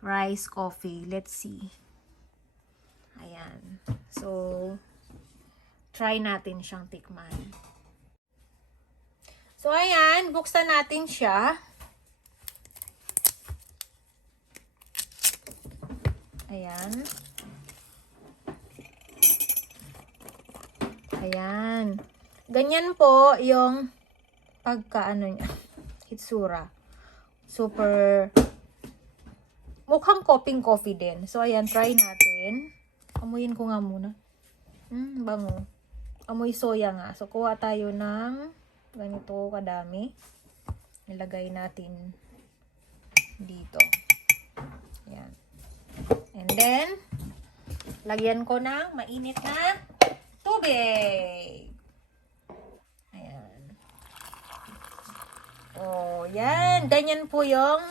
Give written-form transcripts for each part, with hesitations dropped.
rice coffee. Let's see. Ayan. So, try natin siyang tikman. So, ayan. Buksan natin siya. Ayan. Ayan. Ganyan po yung pagkaano niya. Hitsura. Super mukhang coffee din. So, ayan. Try natin. Amuyin ko nga muna. Bango. Amoy soya nga. So, kuha tayo ng ganito kadami. Nilagay natin dito. Ayan. And then, lagyan ko ng mainit na tubig. Ayan. Oh, yan. Ganyan po yung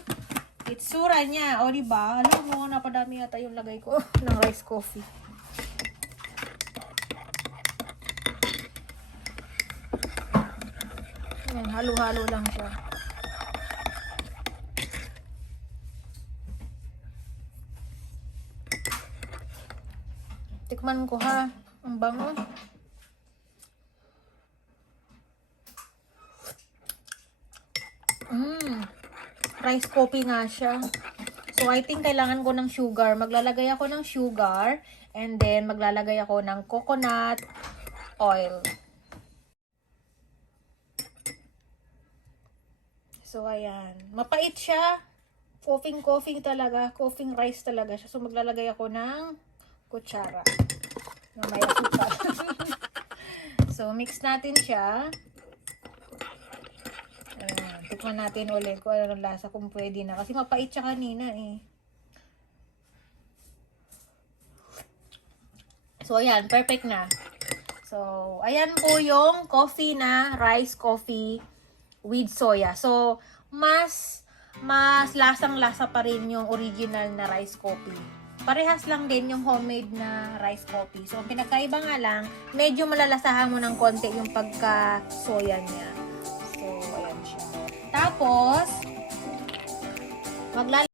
itsura niya. O, diba? Alam mo, napadami yata yung lagay ko ng rice coffee. Ayan, halo-halo lang siya. Tikman ko ha. Ang bango. Rice coffee nga siya. So, I think kailangan ko ng sugar. Maglalagay ako ng sugar. And then, maglalagay ako ng coconut oil. So, ayan. Mapait siya. Coffee talaga. Coffee rice talaga siya. So, maglalagay ako ng kutsara. May asukal. So, mix natin siya. Ayan. Tikman natin ulit kung ano ang lasa, kung pwede na. Kasi mapait siya kanina eh. So, ayan. Perfect na. So, ayan po yung coffee na rice coffee with soya. So, mas lasang-lasa pa rin yung original na rice coffee. Parehas lang din yung homemade na rice coffee. So, ang pinagkaiba nga lang, medyo malalasahan mo ng konti yung pagka-soya niya. So, ayan siya. Tapos, maglalagay